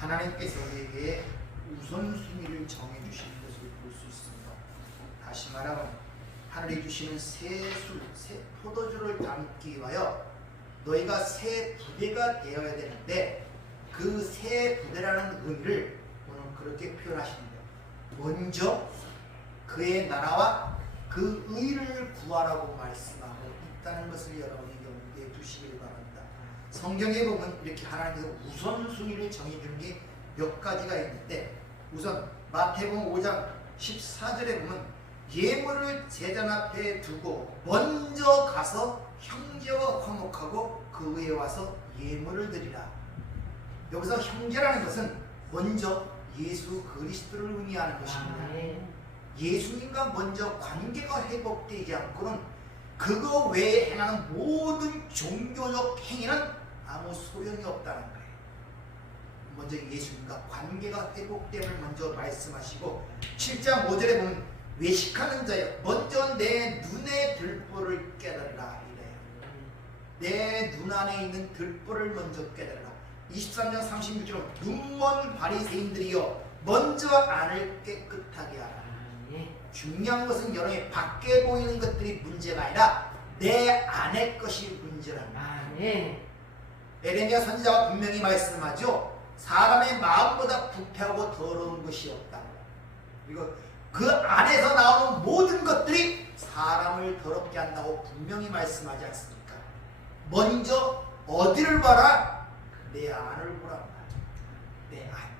하나님께서 우리에게 우선순위를 정해주시는 것을 볼 수 있습니다. 다시 말하면 하늘이 주시는 새 포도주를 담기 위하여 너희가 새 부대가 되어야 되는데 그 새 부대라는 의미를 오늘 그렇게 표현하십니다. 먼저 그의 나라와 그 의를 구하라고 말씀하고 있다는 것을 여러분이 염두에 두시길 바랍니다. 성경에 보면 이렇게 하나님께서 우선순위를 정해주는 게 몇 가지가 있는데, 우선 마태복음 5장 14절에 보면 예물을 제단 앞에 두고 먼저 가서 형제와 화목하고 그 위에 와서 예물을 드리라. 여기서 형제라는 것은 먼저 예수 그리스도를 의미하는 것입니다. 예수님과 먼저 관계가 회복되지 않고는 그거 외에 행하는 모든 종교적 행위는 아무 소용이 없다는 거예요. 먼저 예수님과 관계가 회복됨을 먼저 말씀하시고, 7장 5절에 보면 외식하는 자여 먼저 내 눈의 들보를 깨달으라 이래요. 내 눈 안에 있는 들보를 먼저 깨달으라. 23장 36절은 눈먼 바리새인들이여 먼저 안을 깨끗하게 하라. 중요한 것은 여러분의 밖에 보이는 것들이 문제가 아니라 내 안의 것이 문제랍니다. 에레미야 선지자가 분명히 말씀하죠. 사람의 마음보다 부패하고 더러운 것이 없다. 그리고 그 안에서 나오는 모든 것들이 사람을 더럽게 한다고 분명히 말씀하지 않습니까? 먼저 어디를 봐라? 내 안을 보라. 내 안.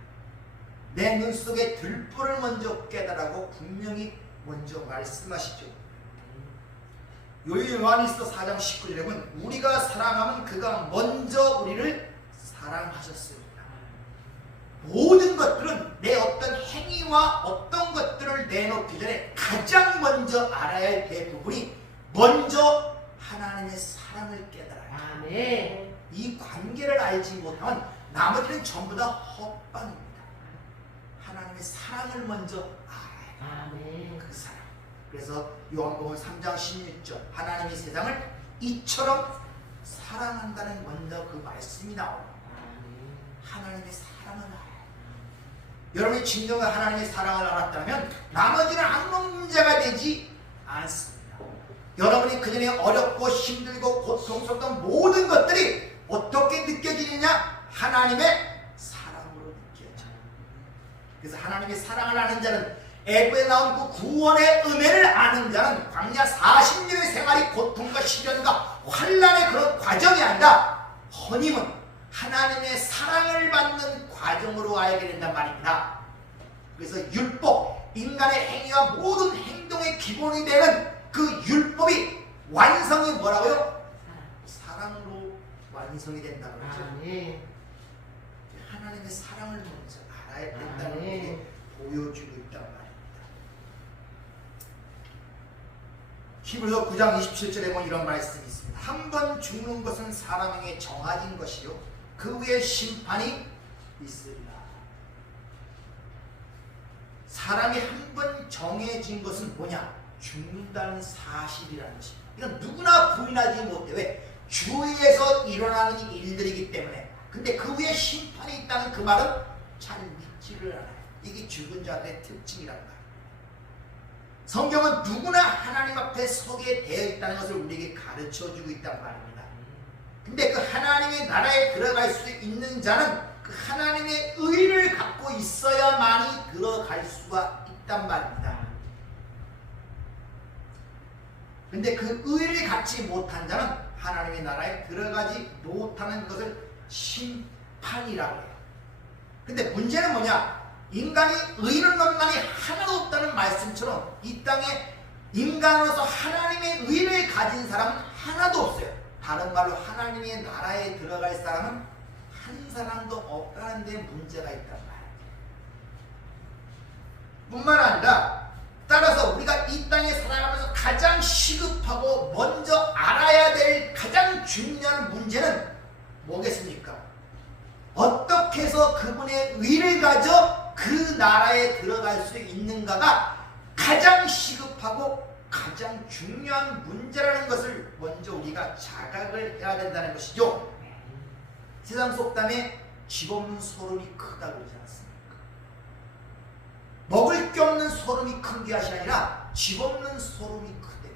내 눈 속에 들보를 먼저 깨달으라고 분명히 먼저 말씀하시죠. 요한일서 4장 19절에 보면 우리가 사랑하면 그가 먼저 우리를 사랑하셨습니다. 모든 것들은 내 어떤 행위와 어떤 것들을 내놓기 전에 가장 먼저 알아야 할 대부분이 먼저 하나님의 사랑을 깨달아야 해요. 이 관계를 알지 못하면 나머지는 전부 다 헛방입니다. 하나님의 사랑을 먼저 알아야 해요. 그 사랑. 그래서 요한복음 3장 16절 하나님이 세상을 이처럼 사랑한다는 먼저 그 말씀이 나옵니다. 하나님의 사랑을 알아요. 여러분이 진정한 하나님의 사랑을 알았다면 나머지는 아무 문제가 되지 않습니다. 여러분이 그전에 어렵고 힘들고 고통스럽던 모든 것들이 어떻게 느껴지느냐? 하나님의 사랑으로 느껴져요. 그래서 하나님의 사랑을 아는 자는, 애굽에 나온 그 구원의 은혜를 아는 자는 광야 40년의 생활이 고통과 시련과 환난의 그런 과정이 아니라 허님은 하나님의 사랑을 받는 과정으로 알게 된단 말입니다. 그래서 율법, 인간의 행위와 모든 행동의 기본이 되는 그 율법이 완성이 뭐라고요? 사랑으로 완성이 된다고 그러죠. 하나님의 사랑을 먼저 알아야 된다는 게 보여주고 있단 말입니다. 히브리서 9장 27절에 보면 이런 말씀이 있습니다. 한 번 죽는 것은 사람에게 정해진 것이요 그 후에 심판이 있으리라. 사람이 한 번 정해진 것은 뭐냐? 죽는다는 사실이라는 것입니다. 이건 누구나 부인하지 못해. 왜? 주위에서 일어나는 일들이기 때문에. 근데 그 후에 심판이 있다는 그 말은 잘 믿지를 않아요. 이게 죽은 자들의 특징이란 말이에요. 성경은 누구나 하나님 앞에 서게 되어 있다는 것을 우리에게 가르쳐주고 있단 말입니다. 근데 그 하나님의 나라에 들어갈 수 있는 자는 그 하나님의 의를 갖고 있어야만이 들어갈 수가 있단 말입니다. 근데 그 의를 갖지 못한 자는 하나님의 나라에 들어가지 못하는 것을 심판이라고 해요. 근데 문제는 뭐냐? 인간이 의로운 것만이 하나도 없다는 말씀처럼 이 땅에 인간으로서 하나님의 의를 가진 사람은 하나도 없어요. 다른 말로 하나님의 나라에 들어갈 사람은 한 사람도 없다는 데 문제가 있단 말이에요. 뿐만 아니라 따라서 우리가 이 땅에 살아가면서 가장 시급하고 먼저 알아야 될 가장 중요한 문제는 뭐겠습니까? 어떻게 해서 그분의 의를 가져 그 나라에 들어갈 수 있는가가 가장 시급하고 가장 중요한 문제라는 것을 먼저 우리가 자각을 해야 된다는 것이죠. 세상 속담에 집 없는 소름이 크다 그러지 않습니까? 먹을 게 없는 소름이 큰 게 아니라 집 없는 소름이 크대.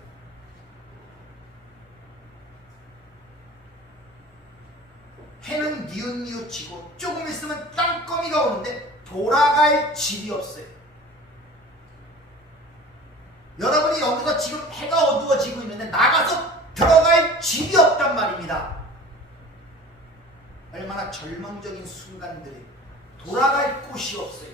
해는 니웃니웃치고 조금 있으면 땅거미가 오는데 돌아갈 집이 없어요. 여러분이 여기서 지금 해가 어두워지고 있는데 나가서 들어갈 집이 없단 말입니다. 얼마나 절망적인 순간들이 돌아갈 곳이 없어요.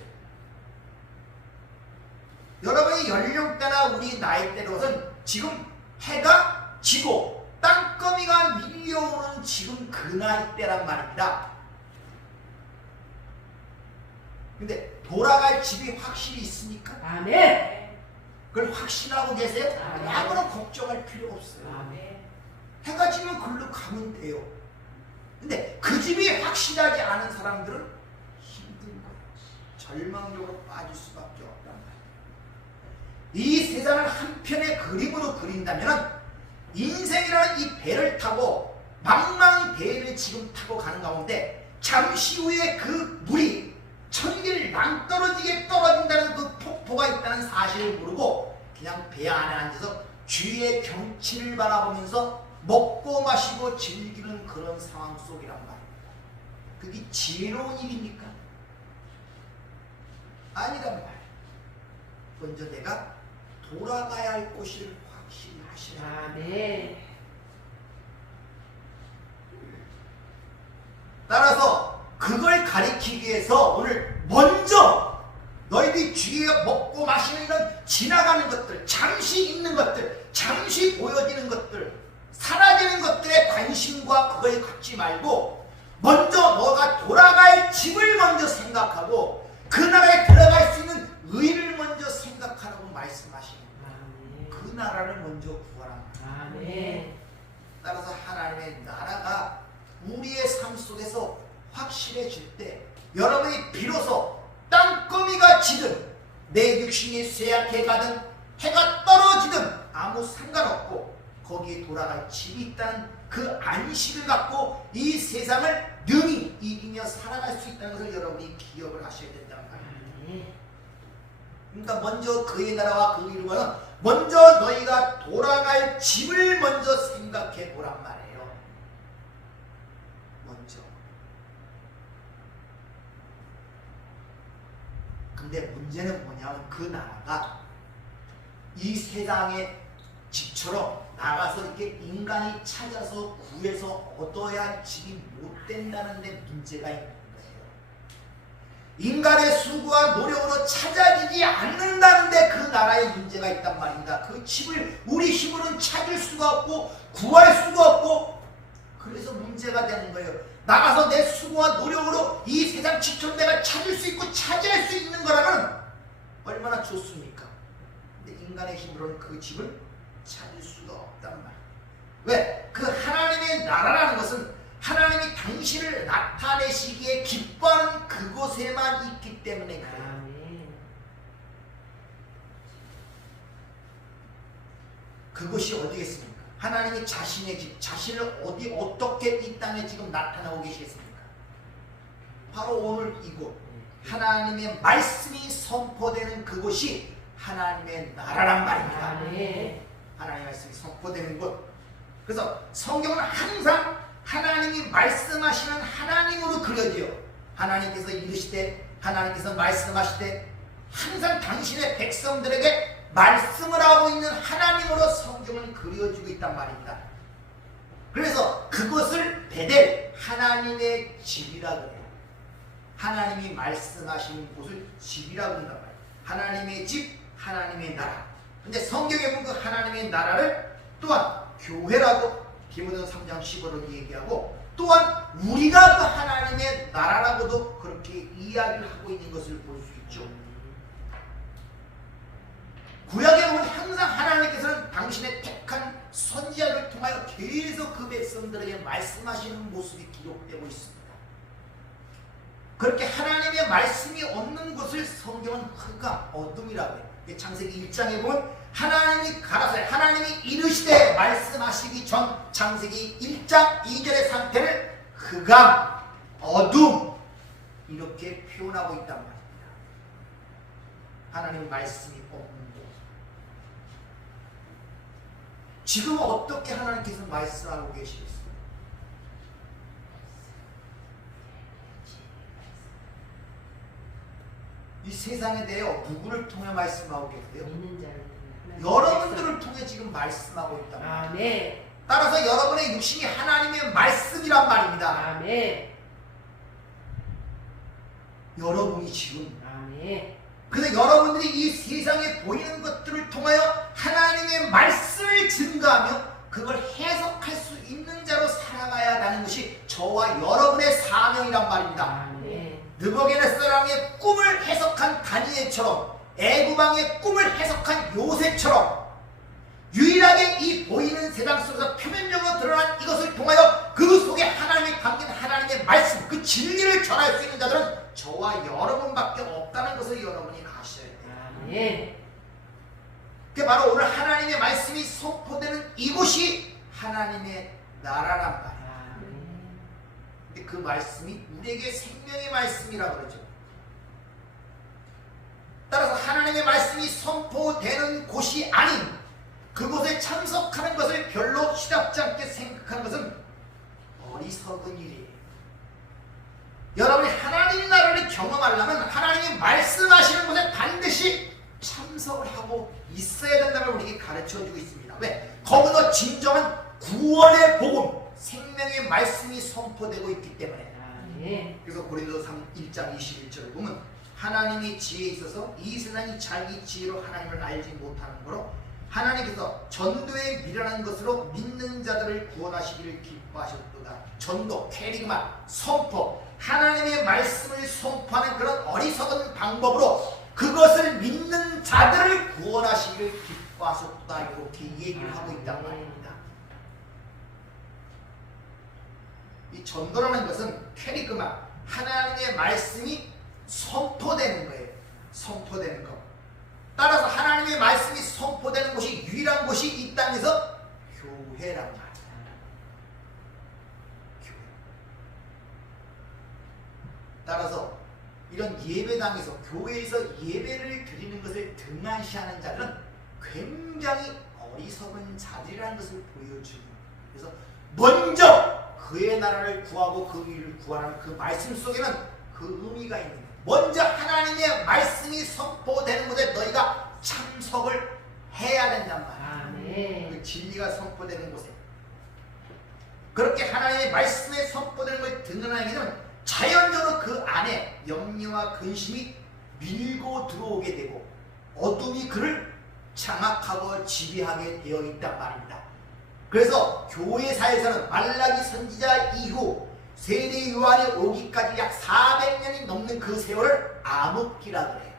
여러분의 연령대나 우리 나이대로는 지금 해가 지고 땅거미가 밀려오는 지금 그 나이대란 말입니다. 근데 돌아갈 집이 확실히 있습니까? 아멘. 그걸 확신하고 계세요? 아멘. 아무런 걱정할 필요 없어요. 아멘. 해가 지면 글로 가면 돼요. 근데 그 집이 확실하지 않은 사람들은 힘든 거예요. 절망적으로 빠질 수밖에 없단 말이에요. 이 세상을 한 편의 그림으로 그린다면 인생이라는 이 배를 타고 망망 대해를 지금 타고 가는 가운데 잠시 후에 그 물이 천길 낭떠러지게 떨어진다는 그 폭포가 있다는 사실을 모르고 그냥 배 안에 앉아서 주위의 경치를 바라보면서 먹고 마시고 즐기는 그런 상황 속이란 말입니다. 그게 지혜로운 일입니까? 아니란 말이에요. 먼저 내가 돌아가야 할 곳을 확실히 하시라. 아멘. 따라서 그걸 가리키기 위해서 오늘 먼저 너희들이 주위에 먹고 마시는 이런 지나가는 것들, 잠시 있는 것들, 잠시 보여지는 것들, 사라지는 것들에 관심과 그거에 갖지 말고 먼저 너가 돌아갈 집을 먼저 생각하고 그 나라에 들어갈 수 있는 의를 먼저 생각하라고 말씀하시는 거예요. 그 나라를 먼저 구하라. 아멘. 따라서 하나님의 나라가 우리의 삶 속에서 확실해질 때 여러분이 비로소 땅거미가 지든 내 육신이 쇠약해 가든 해가 떨어지든 아무 상관없고 거기에 돌아갈 집이 있다는 그 안식을 갖고 이 세상을 능히 이기며 살아갈 수 있다는 것을 여러분이 기억을 하셔야 된단 말이에요. 그러니까 먼저 그의 나라와 그 이름은 먼저 너희가 돌아갈 집을 먼저 생각해 보란 말이에요. 먼저. 근데 문제는 뭐냐면 그 나라가 이 세상의 집처럼 나가서 이렇게 인간이 찾아서 구해서 얻어야 할 집이 못 된다는 데 문제가 있는 거예요. 인간의 수고와 노력으로 찾아지지 않는다는데 그 나라에 문제가 있단 말입니다. 그 집을 우리 힘으로는 찾을 수가 없고 구할 수가 없고 그래서 문제가 되는 거예요. 나가서 내 수고와 노력으로 이 세상 집처럼 내가 찾을 수 있고 차지할 수 있는 거라면 얼마나 좋습니까? 근데 인간의 힘으로는 그 집을 찾을 수가 없단 말이에요. 왜? 그 하나님의 나라라는 것은 하나님이 당신을 나타내시기에 기뻐하는 그곳에만 있기 때문에 그래요. 그것이 어디겠습니까? 하나님이 자신의 집, 자신을 어떻게 이 땅에 지금 나타나고 계시겠습니까? 바로 오늘 이곳 하나님의 말씀이 선포되는 그곳이 하나님의 나라란 말입니다. 하나님의 말씀이 선포되는 곳. 그래서 성경은 항상 하나님이 말씀하시는 하나님으로 그려져요. 하나님께서 이르시되 하나님께서 말씀하시되 항상 당신의 백성들에게 말씀을 하고 있는 하나님으로 성경은 그려지고 있단 말입니다. 그래서 그것을 베델 하나님의 집이라고 해요. 하나님이 말씀하시는 곳을 집이라고 한단 말이에요. 하나님의 집, 하나님의 나라. 근데 성경에 보면 그 하나님의 나라를 또한 교회라고 디모데후서 3장 15절을 얘기하고 또한 우리가 그 하나님의 나라라고도 그렇게 이야기를 하고 있는 것을 볼 수 있죠. 구약에 보면 항상 하나님께서는 당신의 택한 선지자를 통하여 계속 그 백성들에게 말씀하시는 모습이 기록되고 있습니다. 그렇게 하나님의 말씀이 없는 곳을 성경은 흑암, 어둠이라고 해요. 창세기 1장에 보면 하나님이 가라사대 하나님이 이르시되 말씀하시기 전 창세기 1장 2절의 상태를 흑암, 어둠, 이렇게 표현하고 있단 말입니다. 하나님 말씀이 없는 곳. 지금 어떻게 하나님께서 말씀하고 계시겠어요? 이 세상에 대해 누구를 통해 말씀하고 계세요? 믿는 자를 통해 여러분들을 통해 지금 말씀하고 있단 말입니다. 아멘. 따라서 여러분의 육신이 하나님의 말씀이란 말입니다. 아멘. 여러분이 지금 아멘. 그래서 여러분들이 이 세상에 보이는 것들을 통하여 하나님의 말씀을 증거하며 그걸 해석할 수 있는 자로 살아가야 하는 것이 저와 여러분의 사명이란 말입니다. 아멘. 느부갓네살의 꿈을 해석한 다니엘처럼 애굽왕의 꿈을 해석한 요셉처럼 유일하게 이 보이는 세상 속에서 표면적으로 드러난 이것을 통하여 그 속에 하나님이 담긴 하나님의 말씀, 그 진리를 전할 수 있는 자들은 저와 여러분밖에 없다는 것을 여러분이 아셔야 돼요. 아멘. 그게 바로 오늘 하나님의 말씀이 선포되는 이곳이 하나님의 나라란 말이에요. 아멘. 근데 그 말씀이 우리에게 생명의 말씀이라고 그러죠. 따라서 하나님의 말씀이 선포되는 곳이 아닌 그곳에 참석하는 것을 별로 시답지 않게 생각하는 것은 어리석은 일이에요. 여러분이 하나님의 나라를 경험하려면 하나님이 말씀하시는 곳에 반드시 참석을 하고 있어야 된다는 걸 우리에게 가르쳐주고 있습니다. 왜? 거기서 진정한 구원의 복음, 생명의 말씀이 선포되고 있기 때문에. 아멘. 그래서 고린도서 1장 21절을 보면 하나님의 지혜에 있어서 이 세상이 자기 지혜로 하나님을 알지 못하는 거로 하나님께서 전도에 미련한 것으로 믿는 자들을 구원하시기를 기뻐하셨도다. 전도, 캐리그만, 선포, 하나님의 말씀을 선포하는 그런 어리석은 방법으로 그것을 믿는 자들을 구원하시기를 기뻐하셨다. 이렇게 얘기를 하고 있단 말입니다. 이 전도라는 것은 캐리그만, 하나님의 말씀이 선포되는 거예요. 선포되는 것. 따라서 하나님의 말씀이 선포되는 곳이 유일한 곳이 이 땅에서 교회란 말이에요. 교회. 따라서 이런 예배당에서 교회에서 예배를 드리는 것을 등한시하는 자들은 굉장히 어리석은 자들이라는 것을 보여주고, 그래서 먼저 그의 나라를 구하고 그 일을 구하는 그 말씀 속에는 그 의미가 있는 거예요. 먼저 하나님의 말씀이 선포되는 곳에 너희가 참석을 해야 된단 말이에요. 아멘. 그 진리가 선포되는 곳에. 그렇게 하나님의 말씀에 선포되는 걸 듣는하게 되면 자연적으로 그 안에 염려와 근심이 밀고 들어오게 되고 어둠이 그를 장악하고 지배하게 되어 있단 말입니다. 그래서 교회사에서는 말라기 선지자 이후 세례 요한이 오기까지 약 400년이 넘는 그 세월을 암흑기라 그래요.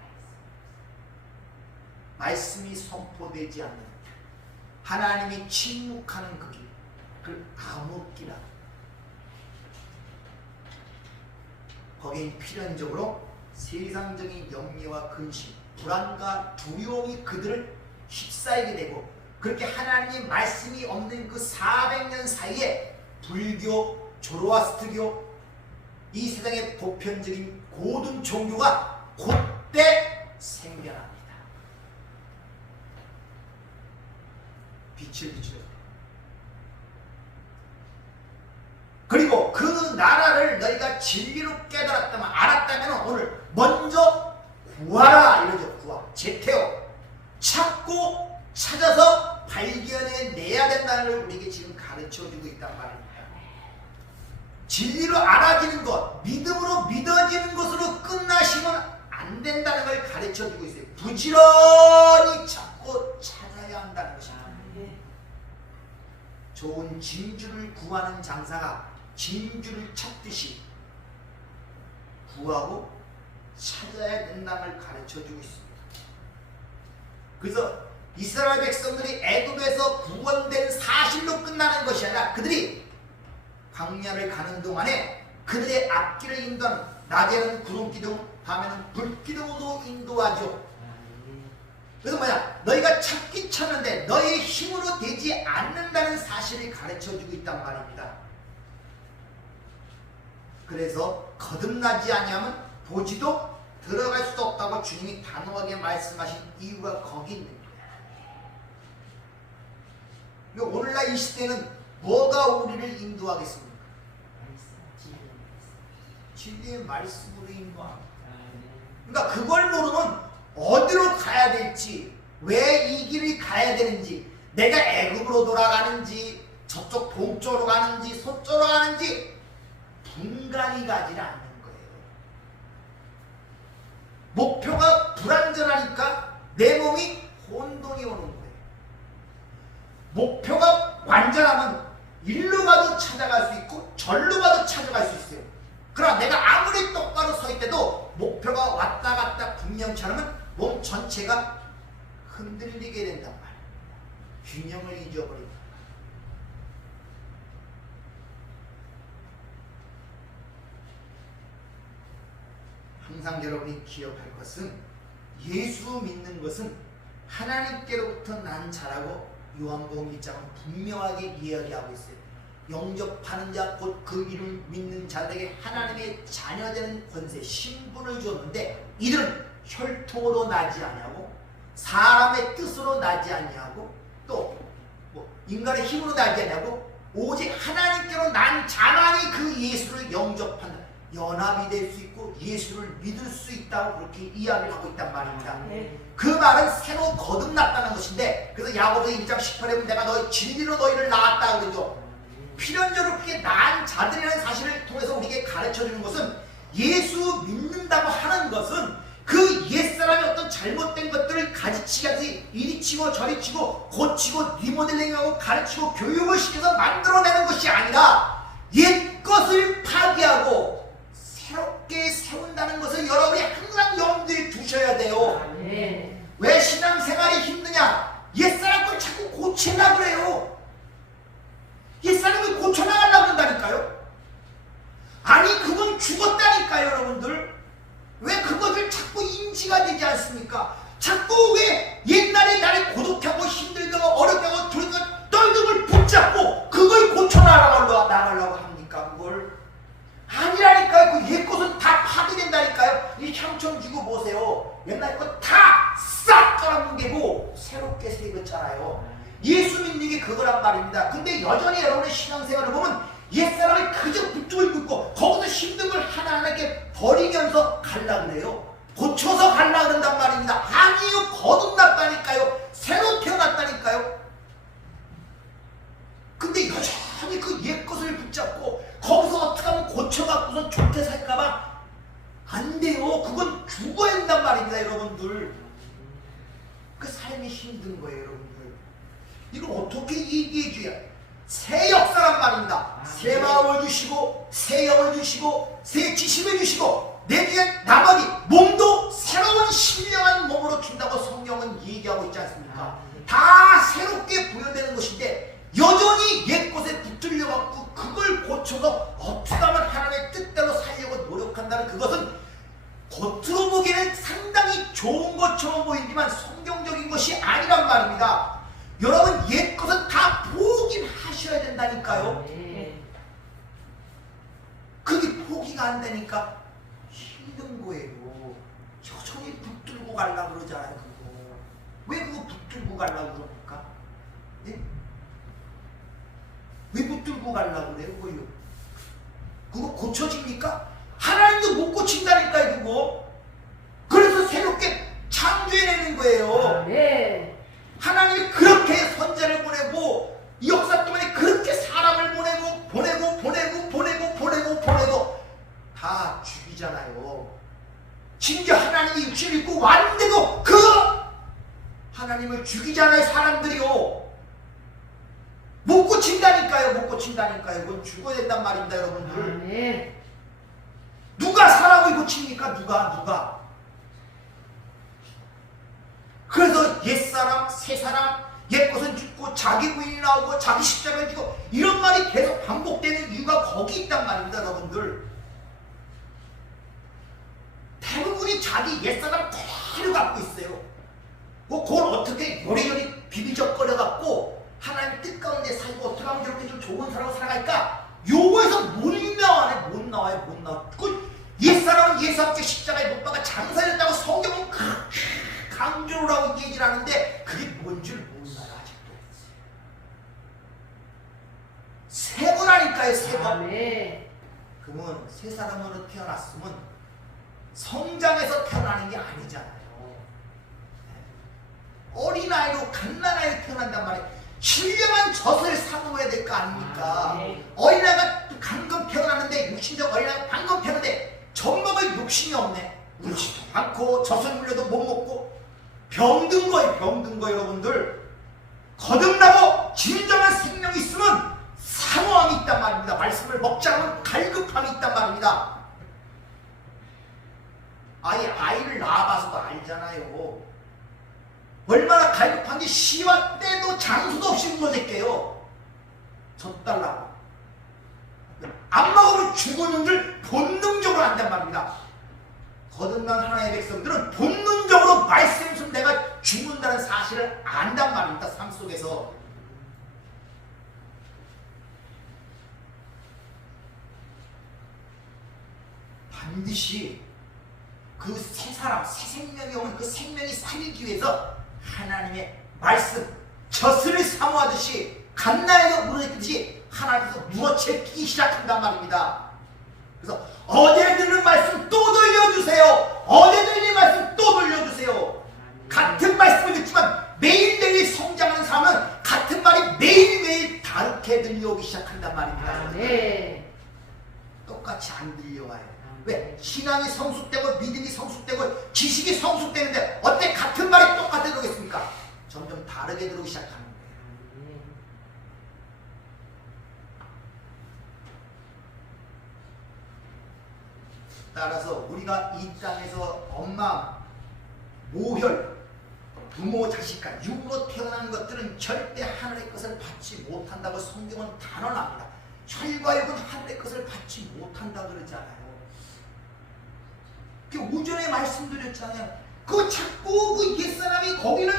말씀이 선포되지 않는, 하나님이 침묵하는 그 길, 그걸 암흑기라. 거기에 필연적으로 세상적인 염려와 근심, 불안과 두려움이 그들을 휩싸이게 되고, 그렇게 하나님의 말씀이 없는 그 400년 사이에 불교, 조로아스트교, 이 세상의 보편적인 고든 종교가 곧대 생겨납니다. 빛을 비추려. 그리고 그 나라를 너희가 진리로 깨달았다면, 알았다면 오늘 먼저 구하라 이러죠. 구하. 제태오. 찾고 찾아서 발견해내야 된다는 걸 우리에게 지금 가르쳐주고 있단 말입니다. 진리로 알아지는 것, 믿음으로 믿어지는 것으로 끝나시면 안 된다는 걸 가르쳐주고 있어요. 부지런히 찾고 찾아야 한다는 것입니다. 좋은 진주를 구하는 장사가 진주를 찾듯이 구하고 찾아야 된다는 걸 가르쳐주고 있습니다. 그래서 이스라엘 백성들이 애굽에서 구원된 사실로 끝나는 것이 아니라 그들이 광야를 가는 동안에 그들의 앞길을 인도하는, 낮에는 구름기둥, 밤에는 불기둥으로 인도하죠. 그래서 뭐냐? 너희가 찾긴 찾는데 너희의 힘으로 되지 않는다는 사실을 가르쳐주고 있단 말입니다. 그래서 거듭나지 아니하면 보지도 들어갈 수도 없다고 주님이 단호하게 말씀하신 이유가 거기 있는 거예요. 오늘날 이 시대는 뭐가 우리를 인도하겠습니까? 진리의 말씀으로 인도합니다. 그러니까 그걸 모르면 어디로 가야 될지, 왜 이 길을 가야 되는지, 내가 애굽으로 돌아가는지, 저쪽 동쪽으로 가는지, 서쪽으로 가는지 분간이 가지 않는 거예요. 목표가 불완전하니까 내 몸이 혼돈이 오는 거예요. 목표가 완전하면 일로 가도 찾아갈 수 있고 절로 가도 찾아갈 수 있어요. 그러나 내가 아무리 똑바로 서 있대도 목표가 왔다 갔다 분명치 않으면 몸 전체가 흔들리게 된단 말이에요. 균형을 잊어버린다. 항상 여러분이 기억할 것은 예수 믿는 것은 하나님께로부터 난 자라고 요한복음 1장은 분명하게 이야기하고 있어요. 영접하는 자 곧 그 이름 믿는 자들에게 하나님의 자녀되는 권세 신분을 주었는데 이들은 혈통으로 나지 아니하고 사람의 뜻으로 나지 아니하고 또 인간의 힘으로 나지 아니하고 오직 하나님께로 난 자만이 그 예수를 영접한다. 연합이 될 수 있고 예수를 믿을 수 있다고 그렇게 이야기를 하고 있단 말입니다. 그 말은 새로 거듭났다는 것인데, 그래서 야고보서 1장 18절에 보면 내가 너희 진리로 너희를 낳았다 그러죠. 필연적으로 그렇게 낳은 자들이라는 사실을 통해서 우리에게 가르쳐주는 것은 예수 믿는다고 하는 것은 그 옛사람의 어떤 잘못된 것들을 가지치기 하듯이 이리 치고 저리 치고 고치고 리모델링하고 가르치고 교육을 시켜서 만들어내는 것이 아니라 옛 것을 파괴하고 새롭게 세운다는 것을 여러분이 항상 염두에 두셔야 돼요. 왜 신앙생활이 힘드냐? 옛사람 걸 자꾸 고치려고 그래요. 옛사람을 고쳐나가려고 한다니까요. 아니 그건 죽었다니까요. 여러분들 왜 그것을 자꾸 인지가 되지 않습니까? 자꾸 왜 옛날에 나를 고독하고 힘들고 어렵게 하고 두렵고 떨던 걸 붙잡고 그걸 고쳐나가려고 합니까? 그걸 아니라니까요. 그 옛 것은 다 파괴된다니까요. 이 향청 주고 보세요. 옛날 거 다 싹 깔아뭉개고 새롭게 새겼잖아요. 예수 믿는 게 그거란 말입니다. 근데 여전히 여러분의 신앙생활을 보면 옛사람을 그저 붙들고 있고 거기서 힘든 걸 하나하나 이렇게 버리면서 갈라 그래요. 고쳐서 갈라 그런단 말입니다. 아니요. 거듭났다니까요. 새로 태어났다니까요. 근데 여전히 그 옛 것을 붙잡고 거기서 어떻게 하면 고쳐갖고서 좋게 살까봐 안 돼요. 그건 죽어야 한단 말입니다. 여러분들 그 삶이 힘든 거예요. 여러분들 이걸 어떻게 얘기해 줘야 새 역사란 말입니다. 새 마음을 주시고 새 영을 주시고 새 지심을 주시고 내 뒤에 나머지 몸도 새로운 신령한 몸으로 준다고 성경은 얘기하고 있지 않습니까? 다 새롭게 부여되는 것인데 여전히 옛 것에 붙들려갖고 그걸 고쳐서 어떻게 하면 하나님의 뜻대로 살려고 노력한다는 그것은 겉으로 보기에는 상당히 좋은 것처럼 보이지만 성경적인 것이 아니란 말입니다. 여러분 옛 것은 다 포기를 하셔야 된다니까요. 그게 포기가 안 되니까 힘든 거예요. 여전히 붙들고 가려고 그러잖아요. 그거 왜 그거 붙들고 가려고 그럽니까? 네? 왜 붙들고 가려고 그래요? 그거요? 그거 고쳐집니까? 하나님도 못 고친다니까요. 그거 그래서 새롭게 창조해내는 거예요. 하나님이 그렇게 선자를 보내고 이 역사 동안에 그렇게 사람을 보내고 다 죽이잖아요. 심지어 하나님이 육신을 입고 왔는데도 그 하나님을 죽이잖아요. 사람들이요. 못 고친다니까요. 그건 죽어야 된단 말입니다. 여러분들 누가 사람을 고칩니까? 누가 그래서 옛사람 새사람 옛것은 죽고 자기 부인이 나오고 자기 십자가를 지고 이런 말이 계속 반복되는 이유가 거기 있단 말입니다. 여러분들 대부분이 자기 옛사람 그대로 갖고 있어요. 그걸 어떻게 요리요리 비비적거려 갖고 하나님 뜻 가운데 살고 어떻게 하면 이렇게 좀 좋은 사람으로 살아갈까? 요거에서 못 나와요. 못 나와요. 옛사람은 예수 앞에 십자가에 못 박아 장사했다고 성경은 강조를 하고 얘기를 하는데 그게 뭔 줄 몰라요. 아직도. 세 번하니까요. 세 번. 아멘. 그러면 새 사람으로 태어났으면 성장해서 태어나는 게 아니잖아요. 어린아이로 갓난아이로 태어난단 말이에요. 신령한 젖을 사모해야 될 거 아닙니까? 어린아이가 방금 태어났는데 육신적 어린아이가 방금 태어났는데 젖먹을 욕심이 없네. 울지도 않고 젖을 물려도 못 먹고 병든 거예요. 병든 거 여러분들. 거듭나고 진정한 생명이 있으면 사모함이 있단 말입니다. 말씀을 먹지 않으면 갈급함이 있단 말입니다. 아이를 낳아봐서도 알잖아요. 얼마나 갈급한지 시와 때도 장소도 없이 물어댔게요. 젖 달라고. 안 먹으면 죽는 줄 본능적으로 안단 말입니다. 거듭난 하나님의 백성들은 본능적으로 말씀이 있으면 내가 죽는다는 사실을 안단 말입니다. 삶 속에서. 반드시 그 새 사람, 새 생명이 오면 그 생명이 살기 위해서 하나님의 말씀, 젖을 사모하듯이 갓난아이가 물어뜯듯이 하나님께서 물어채기 시작한단 말입니다. 그래서 어제 들은 말씀 또 들려주세요. 어제 들린 말씀 또 들려주세요. 같은 말씀을 듣지만 매일매일 성장하는 사람은 같은 말이 매일매일 다르게 들려오기 시작한단 말입니다. 네. 똑같이 안 들려와요. 왜? 신앙이 성숙되고 믿음이 성숙되고 지식이 성숙되는데 어때 같은 말이 똑같아 들어오겠습니까? 점점 다르게 들어오기 시작하는 거예요. 따라서 우리가 이 땅에서 엄마, 모혈, 부모, 자식 간 육으로 태어난 것들은 절대 하늘의 것을 받지 못한다고 성경은 단언합니다. 혈과 육은 하늘의 것을 받지 못한다 그러잖아요. 오전에 말씀드렸잖아요. 그 자꾸 그 옛사람이 거기는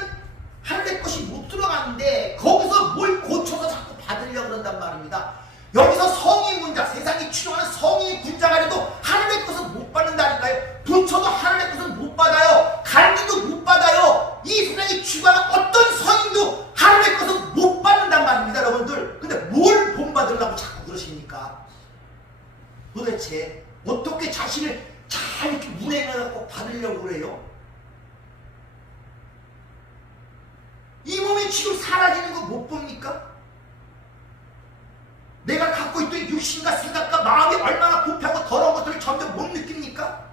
하늘의 것이 못 들어가는데 거기서 뭘 고쳐서 자꾸 받으려고 그런단 말입니다. 여기서 성인 군자, 세상이 추종하는 성인이 군자가 돼도 하늘의 것을 못 받는다니까요. 부처도 하늘의 것을 못 받아요. 간디도 못 받아요. 이 세상이 추구하는 어떤 성인도 하늘의 것을 못 받는단 말입니다. 여러분들. 근데 뭘 본받으려고 자꾸 그러십니까? 도대체 어떻게 자신을 잘 이렇게 운행해갖고 받으려고 그래요? 이 몸이 지금 사라지는 거 못 봅니까? 내가 갖고 있던 육신과 생각과 마음이 얼마나 부패하고 더러운 것들을 점점 못 느낍니까?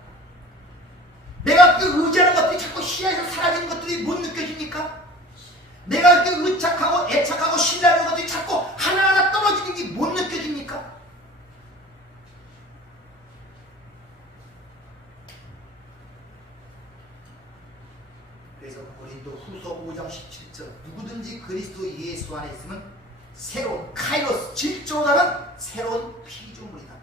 내가 그 의지하는 것들이 자꾸 시야에서 사라지는 것들이 못 느껴집니까? 내가 이렇게 의착하고 애착하고 신뢰하는 것들이 자꾸 하나하나 떨어지는 게 못 느껴집니까? 그래서 고린도 후서 5장 17절 누구든지 그리스도 예수 안에 있으면 새로운 카이로스 질조로 다른 새로운 피조물이다.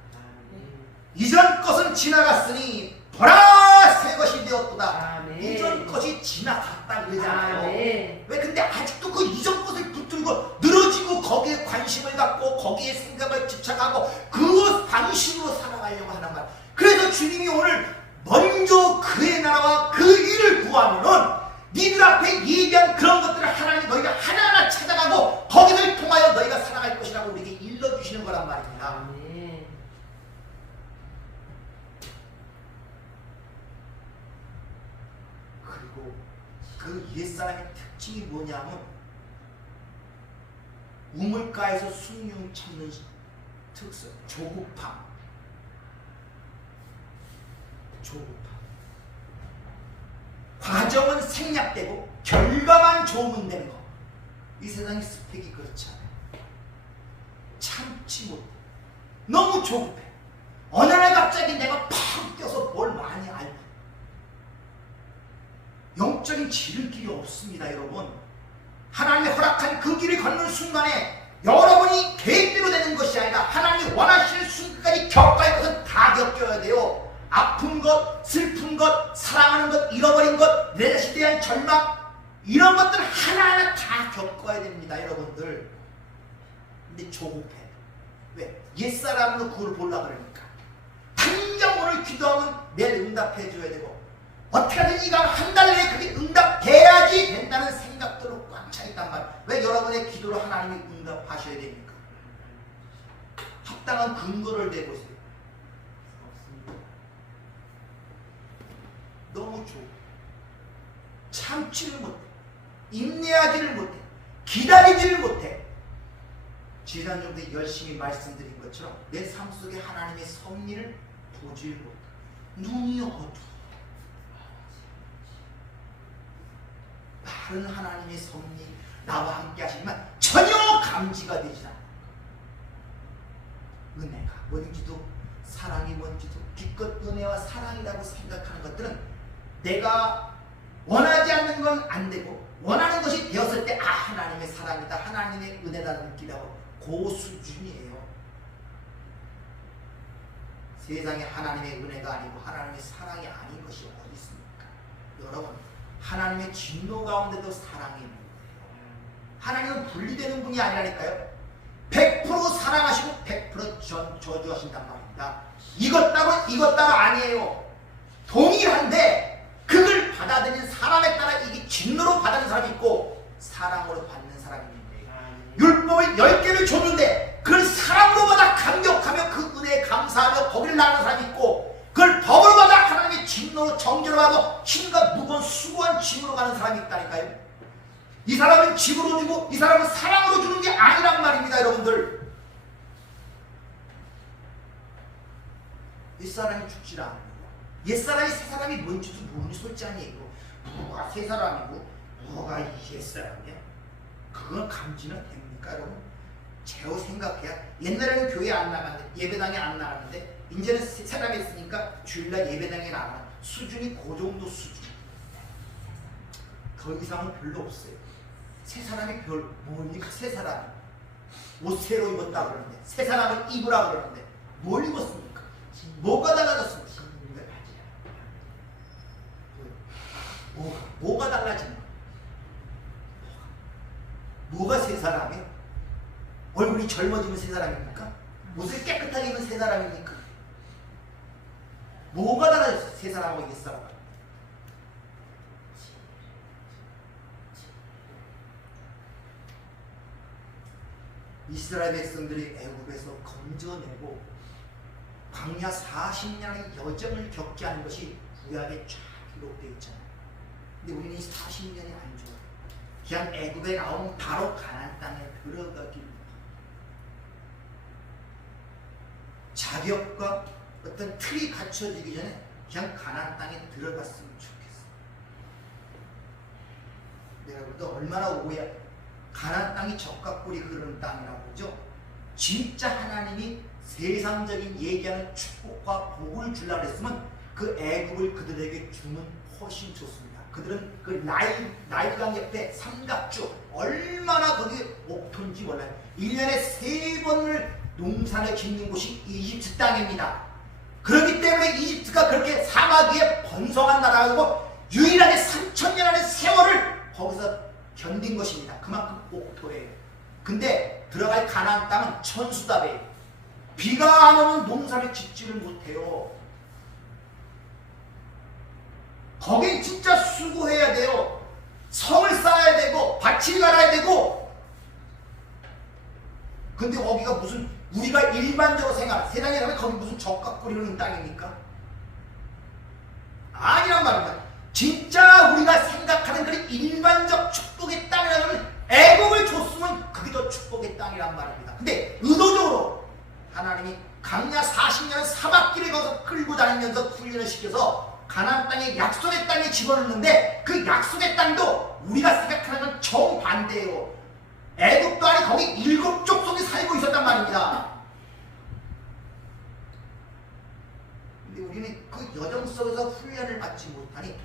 이전 것은 지나갔으니 보라 새 것이 되었도다. 이전 것이 지나갔다 그러잖아요. 왜 근데 아직도 그 이전 것을 붙들고 늘어지고 거기에 관심을 갖고 거기에 생각을 집착하고 그 방식으로 살아가려고 하는 말. 그래서 주님이 오늘 먼저 그의 나라와 그 일을 구하면은 니들 앞에 얘기한 그런 것들을 하나님 너희가 하나하나 찾아가고 거기를 통하여 너희가 살아갈 것이라고 우리에게 일러주시는 거란 말입니다. 그리고 그 옛사람의 특징이 뭐냐면 우물가에서 숭늉 찾는 특성, 조급함. 과정은 생략되고 결과만 좋으면 되는 거. 이 세상의 스펙이 그렇지 않아요. 참지 못해. 너무 조급해. 어느 날 갑자기 내가 팍 뛰어서 뭘 많이 알고. 영적인 지름길이 없습니다, 여러분. 하나님이 허락한 그 길을 걷는 순간에 여러분이 계획대로 되는 것이 아니라 하나님이 원하시는 순간까지 겪어야 할 것은 다 겪어야 돼요. 아픈 것, 슬픈 것, 사랑하는 것, 잃어버린 것, 내 자신에 대한 절망, 이런 것들 하나하나 다 겪어야 됩니다, 여러분들. 근데 조급해. 왜? 옛사람으로 그걸 보려고 그러니까. 다 한경을 기도하면 내일 응답해 줘야 되고 어떻게든 이가 한 달 내에 그게 응답돼야지 된다는 생각들로 꽉 차 있단 말이에요. 왜 여러분의 기도로 하나님이 응답하셔야 됩니까? 합당한 근거를 대보세요. 너무 좋아. 참지를 못해. 인내하지를 못해. 기다리지를 못해. 지난주에 열심히 말씀드린 것처럼 내 삶 속에 하나님의 섭리를 보질 못해. 눈이 어두워. 다른 하나님의 섭리 나와 함께 하시지만 전혀 감지가 되지 않아. 은혜가 뭔지도 사랑이 뭔지도 기껏 은혜와 사랑이라고 생각하는 것들은 내가 원하지 않는 건 안 되고 원하는 것이 되었을 때 하나님의 사랑이다 하나님의 은혜다는 느끼라고 그 수준이에요. 세상에 하나님의 은혜가 아니고 하나님의 사랑이 아닌 것이 어디 있습니까? 여러분 하나님의 진노 가운데도 사랑이 있는 거예요. 하나님은 분리되는 분이 아니라니까요. 100% 사랑하시고 100% 저주하신단 말입니다. 이것 따로 아니에요. 동일한데 그걸 받아들이는 사람에 따라 이게 진노로 받아들이는 사람이 있고 사랑으로 받는 사람이 있는데 율법을 10개를 줬는데 그걸 사랑으로 받아 감격하며 그 은혜에 감사하며 거기를 나가는 사람이 있고 그걸 법으로 받아 하나님의 진노로 정죄로 하고 힘과 무거운 수고한 짐으로 가는 사람이 있다니까요. 이 사람은 집으로 주고 이 사람은 사랑으로 주는 게 아니란 말입니다. 여러분들 옛사람이 죽질 않아요. 옛사람이 새사람이 뭔지도 모르는 솔직하니고 뭐가 새사람이고 뭐가 옛사람이야? 그건 감지는 됩니까 여러분? 제호 생각해야 옛날에는 교회 안 나갔는데 예배당에 안 나갔는데 이제는 새사람이 있으니까 주일날 예배당에 나가는 수준이 그 정도 수준. 더 이상은 별로 없어요. 새사람이 뭡니까? 새사람이 옷 새로 입었다 그러는데 새사람을 입으라 그러는데 뭘 입었습니까? 뭐가 달라졌습니까? 뭐가 달라진 거야? 뭐가 새 사람이에요? 얼굴이 젊어지면 새 사람입니까? 옷을 깨끗하게 입은 새 사람입니까? 뭐가 달라졌어요? 새 사람하고 옛 사람. 이스라엘 백성들이 애굽에서 건져내고 광야 40년의 여정을 겪게 하는 것이 구약에 쫙 기록되어 있잖아요. 근데 우리는 이 40년이 안 좋아요. 그냥 애굽에 나오면 바로 가나안 땅에 들어가기 위해 자격과 어떤 틀이 갖춰지기 전에 그냥 가나안 땅에 들어갔으면 좋겠어. 내가 볼 때 얼마나 오해야. 가나안 땅이 젖과 꿀이 흐르는 땅이라고 그러죠. 진짜 하나님이 세상적인 얘기하는 축복과 복을 주려고 했으면 그 애굽을 그들에게 주면 훨씬 좋습니다. 그들은 그 나일강 옆에 삼각주 얼마나 거기 옥토인지 몰라요. 1년에 3번을 농사를 짓는 곳이 이집트 땅입니다. 그렇기 때문에 이집트가 그렇게 사막 위에 번성한 나라고 유일하게 3000년의 세월을 거기서 견딘 것입니다. 그만큼 옥토예요. 근데 들어갈 가나안 땅은 천수답이에요. 비가 안 오면 농사를 짓지를 못해요. 거긴 진짜 수고해야 돼요. 성을 쌓아야 되고 밭을 갈아야 되고. 근데 거기가 무슨 우리가 일반적으로 생각 세상에 가면 거기 무슨 젖과 꿀이 흐르는 땅입니까? 아니란 말입니다. 진짜 우리가 생각하는 그런 일반적 축복의 땅이라면 애국을 줬으면 그게 더 축복의 땅이란 말입니다. 근데 의도적으로 하나님이 광야 40년을 사막길에 가서 끌고 다니면서 훈련을 시켜서 가나안 땅에 약속의 땅에 집어넣는데 그 약속의 땅도 우리가 생각하는 건 정반대예요. 애국도 아니 거기 7족속이 살고 있었단 말입니다. 근데 우리는 그 여정 속에서 훈련을 받지 못하니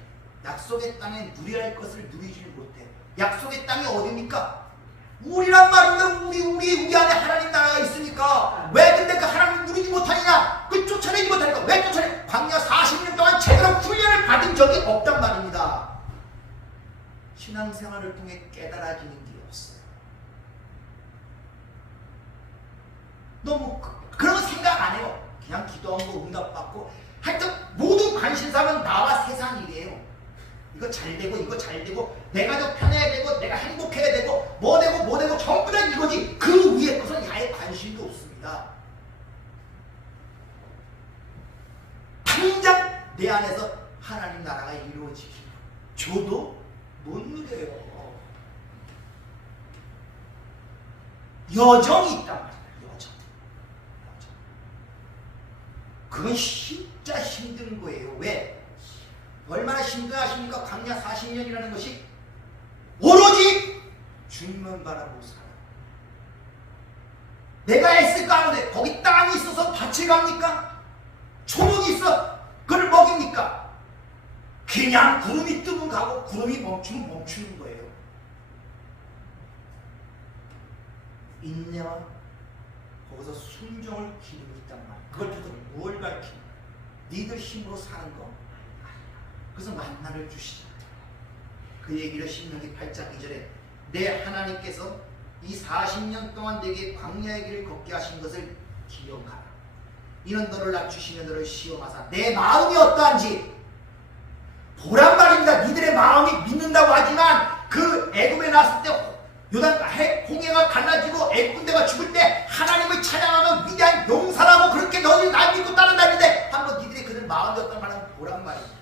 약속의 땅에 누려야 할 것을 누리지 못해. 약속의 땅이 어디입니까? 우리란 말입니다. 우리 안에 하나님 나라가 있으니까. 왜 근데 그 하나님 누리지 못하느냐? 그 쫓아내지 못하니까. 왜 쫓아내? 광야 40년 동안 제대로 훈련을 받은 적이 없단 말입니다. 신앙생활을 통해 깨달아지는 게 없어요. 너무 그런 생각 안 해요. 그냥 기도한 거 응답받고 하여튼 모든 관심사는 나와 세상 일이에요. 이거 잘 되고 이거 잘 되고 내 가족 편해야 되고 내가 행복해야 되고 뭐 되고 전부 다 이거지. 그 위에 것은 야에 관심도 없습니다. 당장 내 안에서 하나님 나라가 이루어지기 저도 못 누려요. 여정이 있단 말이야. 여정. 그건 진짜 힘든 거예요. 왜? 얼마나 힘들어하십니까? 광야 40년이라는 것이 오로지 주님만 바라보고 살아. 내가 애쓸까 하는데 거기 땅이 있어서 밭에 갑니까? 초목이 있어 그걸 먹입니까? 그냥 구름이 뜨면 가고 구름이 멈추면 멈추는 거예요. 인내와 거기서 순종을 기르고 있단 말이야. 그걸 통해서 뭘 가르치냐? 니들 힘으로 사는 거. 그래서 만나를 주시자. 그 얘기를 신명기 8장 2절에 내 하나님께서 이 40년 동안 내게 광야의 길을 걷게 하신 것을 기억하라. 이는 너를 낮추시며 너를 시험하사 내 마음이 어떠한지 보란 말입니다. 니들의 마음이 믿는다고 하지만 그 애굽에 나왔을 때 요단 홍해가 갈라지고 애굽군대가 죽을 때 하나님을 찬양하면 위대한 용사라고 그렇게 너희들이 날 믿고 따른다는데 한번 니들이 그들 마음이 어떤 말은 보란 말입니다.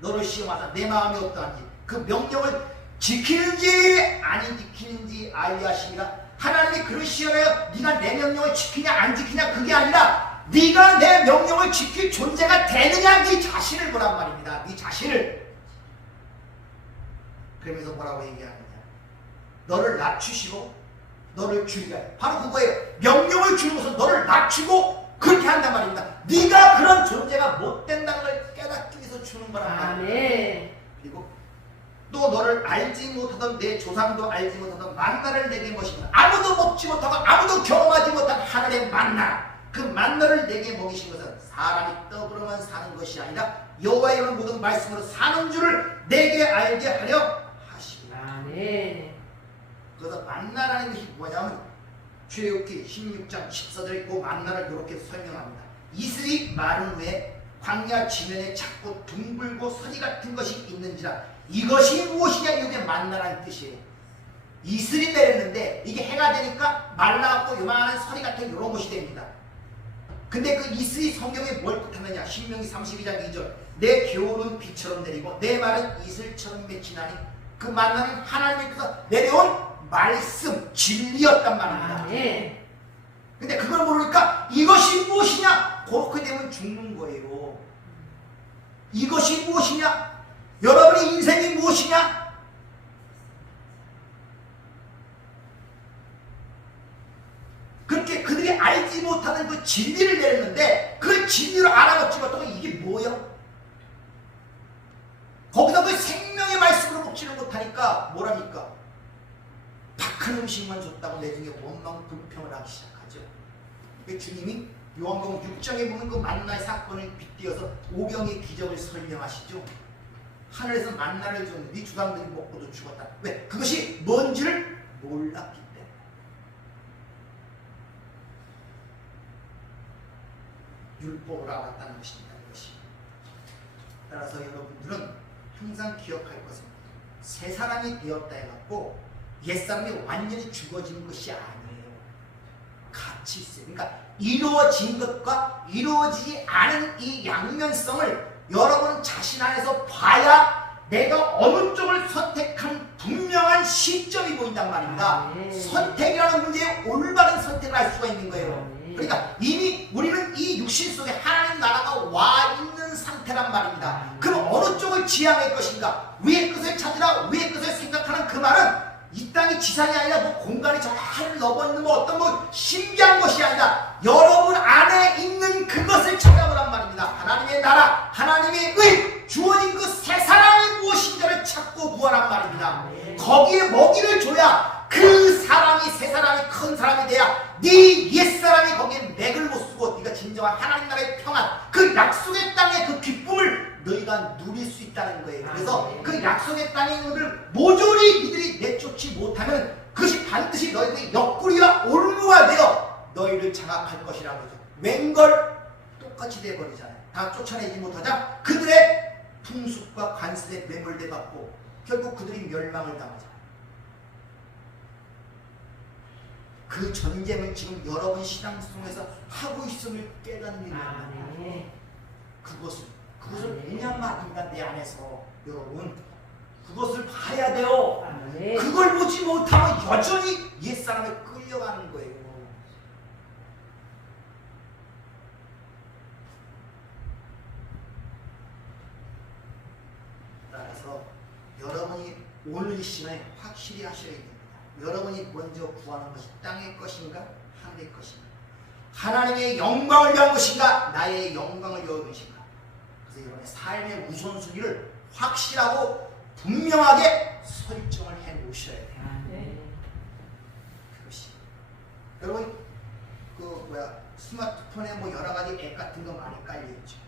너를 시험하사 내 마음이 어떠한지 그 명령을 지키는지 아니 지키는지 알게 하시니라. 하나님이 그를 시험해요. 네가 내 명령을 지키냐 안 지키냐 그게 아니라 네가 내 명령을 지킬 존재가 되느냐 네 자신을 보란 말입니다. 네 자신을. 그러면서 뭐라고 얘기하느냐. 너를 낮추시고 너를 줄이라. 바로 그거예요. 명령을 주는 것은 너를 낮추고 그렇게 한단 말입니다. 네가 그런 존재가 못 된다는 걸 깨닫기 위해서 주는 거란 말입니다. 그리고 또 너를 알지 못하던 내 조상도 알지 못하던 만나를 내게 먹이시면 아무도 먹지 못하고 아무도 경험하지 못한 하늘의 만나 그 만나를 내게 먹이신 것은 사람이 떡으로만 사는 것이 아니라 여호와의 모든 말씀으로 사는 줄을 내게 알게 하려 하시니라. 그래서 만나라는 것이 뭐냐면 출애굽기 16장 14절에 그 만나를 이렇게 설명합니다. 이슬이 마른 후에 광야 지면에 작고 둥글고 서리 같은 것이 있는지라. 이것이 무엇이냐? 이게 만나라는 뜻이에요. 이슬이 내렸는데 이게 해가 되니까 말라갖고 요만한 서리 같은 이런 것이 됩니다. 근데 그 이슬이 성경에 뭘 뜻하느냐? 신명기 32장 2절 내 교훈은 비처럼 내리고 내 말은 이슬처럼 맺히나니 그 만나는 하나님께서 내려온 말씀, 진리였단 말입니다. 근데 그걸 모르니까 이것이 무엇이냐? 그렇게 되면 죽는 거예요. 이것이 무엇이냐? 여러분의 인생이 무엇이냐? 그렇게 그들이 알지 못하는 그 진리를 내렸는데 그 진리를 알아먹지 못하고 이게 뭐예요? 거기다 그 생명의 말씀으로 먹지를 못하니까 뭐랍니까? 박한 음식만 줬다고 내 중에 원망 불평을 하기 시작하죠. 주님이 요한복음 6장에 보면 그 만나의 사건을 빗대어서 오병의 기적을 설명하시죠. 하늘에서 만나를 줬는데 네 조상들이 먹고도 죽었다. 왜? 그것이 뭔지를 몰랐기 때문에. 율법을 알았다는 것입니다. 이것이. 따라서 여러분들은 항상 기억할 것은 새 사람이 되었다 해갖고 옛사람이 완전히 죽어지는 것이 아니에요. 같이 있어요. 그러니까 이루어진 것과 이루어지지 않은 이 양면성을 여러분 자신 안에서 봐야 내가 어느 쪽을 선택한 분명한 시점이 보인단 말입니다. 선택이라는 문제에 올바른 선택을 할 수가 있는 거예요. 그러니까 이미 우리는 이 육신 속에 하나님 나라가 와 있는 상태란 말입니다. 그럼 어느 쪽을 지향할 것인가? 위의 것을 찾으라. 위의 것을 생각하는 그 말은 이 땅이 지상이 아니라 뭐 공간이 저 하늘 넘어 있는 뭐 어떤 뭐 신비한 것이 아니라 여러분 안에 있는 그것을 찾아보란 말입니다. 하나님의 나라, 하나님의 의, 주어진 그 새 사람이 무엇인가를 찾고 구하란 말입니다. 거기에 먹이를 줘야 그 사람이 새 사람이 큰 사람이 돼야 네 옛사람이 거기에 맥을 못 쓰고 네가 진정한 하나님 나라의 평안, 그 약속의 땅의 그 기쁨을 너희가 누릴 수 있다는 거예요. 그래서 그 약속의 땅에 있는 것을 모조리 이들이 내쫓지 못하면 그것이 반드시 너희들의 옆구리와 올무가 되어 너희를 장악할 것이라는 거죠. 웬걸 똑같이 돼버리잖아요. 다 쫓아내지 못하자 그들의 풍습과 관습에 매몰돼 갖고 결국 그들이 멸망을 당하잖아요. 그 전쟁을 지금 여러분 신앙 속에서 하고 있음을 깨닫는 일입니다. 네. 그것을 네. 그냥 말입니다. 내 안에서 여러분 그것을 봐야 돼요. 네. 그걸 보지 못하면 여전히 옛사람에 끌려가는 거예요. 따라서 여러분이 오늘 이 시간에 확실히 하셔야 됩니다. 여러분이 먼저 구하는 것이 땅의 것인가 하늘의 것인가, 하나님의 영광을 위한 것인가 나의 영광을 위한 것인가. 그래서 여러분의 삶의 우선순위를 확실하고 분명하게 설정을 해 놓으셔야 돼요. 네. 그것이 여러분 스마트폰에 뭐 여러 가지 앱 같은 거 많이 깔려 있죠.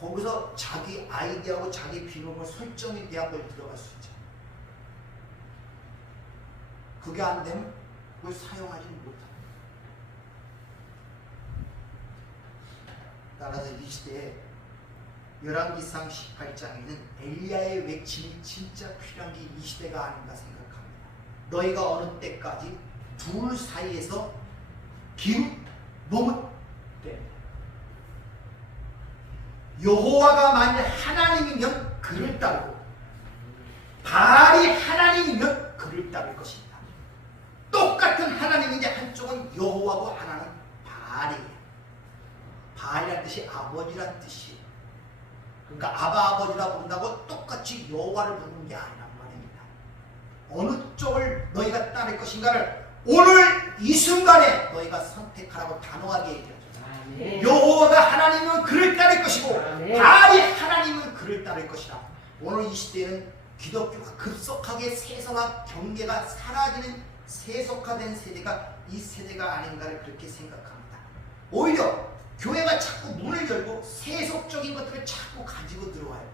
거기서 자기 아이디하고 자기 비밀번호 설정이 돼야 그걸 들어갈 수 있죠. 그게 안 되면 그걸 사용하지 못합니다. 따라서 이 시대에 열왕기상 18장에는 엘리야의 외침이 진짜 필요한 게 이 시대가 아닌가 생각합니다. 너희가 어느 때까지 둘 사이에서 머뭇대. 여호와가 만일 하나님이면 그를 따르고 바알이 하나님이면 그를 따를 것입니다. 똑같은 하나님인데 한쪽은 여호와고 하나는 바알이에요. 바알이란 뜻이 아버지란 뜻이에요. 그러니까 아버지라 부른다고 똑같이 여호와를 부르는 게 아니란 말입니다. 어느 쪽을 너희가 따를 것인가를 오늘 이 순간에 너희가 선택하라고 단호하게 얘기하죠. 네. 여호와가 하나님은 그를 따를 것이고 네. 바알이 하나님은 그를 따를 것이라. 오늘 이 시대는 기독교가 급속하게 세속화 경계가 사라지는 세속화된 세대가 이 세대가 아닌가를 그렇게 생각합니다. 오히려 교회가 자꾸 문을 열고 세속적인 것들을 자꾸 가지고 들어와요.